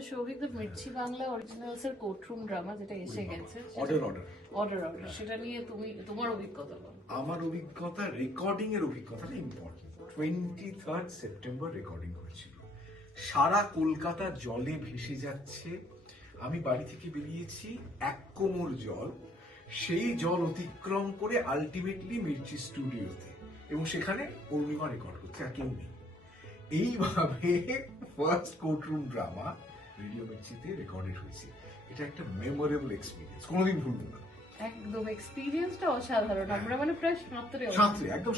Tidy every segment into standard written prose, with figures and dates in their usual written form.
হচ্ছে Souvik the Mirchi Bangla originals এর courtroom drama যেটা এসে গেছে, অর্ডার সেটা নিয়ে তোমার অভিজ্ঞতা বলো। আমার অভিজ্ঞতা, রেকর্ডিং এর অভিজ্ঞতাটা ইম্পর্টেন্ট। 23 সেপ্টেম্বর রেকর্ডিং হয়েছিল, সারা কলকাতা জলে ভেসে যাচ্ছে। আমি বাড়ি থেকে বেরিয়েছি 1 কোমর জল, সেই জল অতিক্রম করে আলটিমেটলি মির্চি স্টুডিওতে, এবং সেখানে অরুণিমা রেকর্ড করছে, আর কেউ নেই। এইভাবে ফার্স্ট কোর্টরুম ড্রামা রেডিও মির্চিতে রেকর্ডেড হয়েছে। এটা একটা মেমোরেবল এক্সপিরিয়েন্স, কোনোদিন ভুলবো না। একদম এক্সপিরিয়েন্সটা অসাধারণ। আমরা মানে প্রায়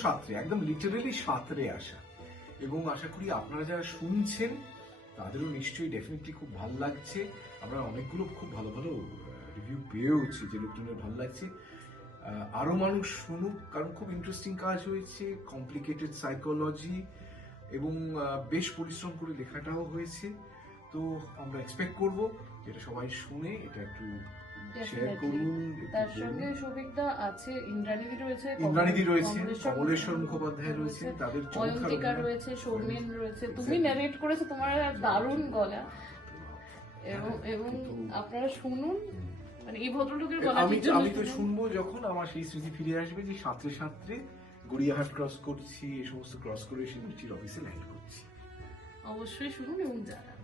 সাঁতরে একদম লিটারেলি সাঁতরে আসা। এবং আশা করি আপনারা যারা শুনছেন তাদেরও নিশ্চয়ই ডেফিনেটলি খুব ভালো লাগছে। আমরা অনেকগুলো খুব ভালো ভালো রিভিউ পেয়েওছি, যে লোকজনের ভালো লাগছে। আরো মানুষ শুনুক, কারণ খুব ইন্টারেস্টিং কাজ হয়েছে, কমপ্লিকেটেড সাইকোলজি, এবং বেশ পরিশ্রম করে লেখাটাও হয়েছে। তো আমরা এক্সপেক্ট করব যেটা সবাই শুনে এটা একটু শেয়ার করুন। তার সঙ্গে সৌভিকদা আছে, ইন্দ্রাণীদি রয়েছে, কমলেশ্বর মুখোপাধ্যায় রয়েছে, তাদের অয়ন্তিকা রয়েছে, সৌমেন রয়েছে, তুমি ন্যারেট করেছো, তোমার দারুণ গলা। এবং আপনারা শুনুন, মানে এই ভদ্রলোকের গলা। আমি তো শুনবো যখন আমার সেই স্মৃতি ফিরে আসবে, যে সাঁতরে সাঁতরে গড়িয়াহাট ক্রস করছি, এই সমস্ত ক্রস করে এসে মির্চির অফিসে ল্যান্ড করছি। অবশ্যই শুনুন এবং জানান।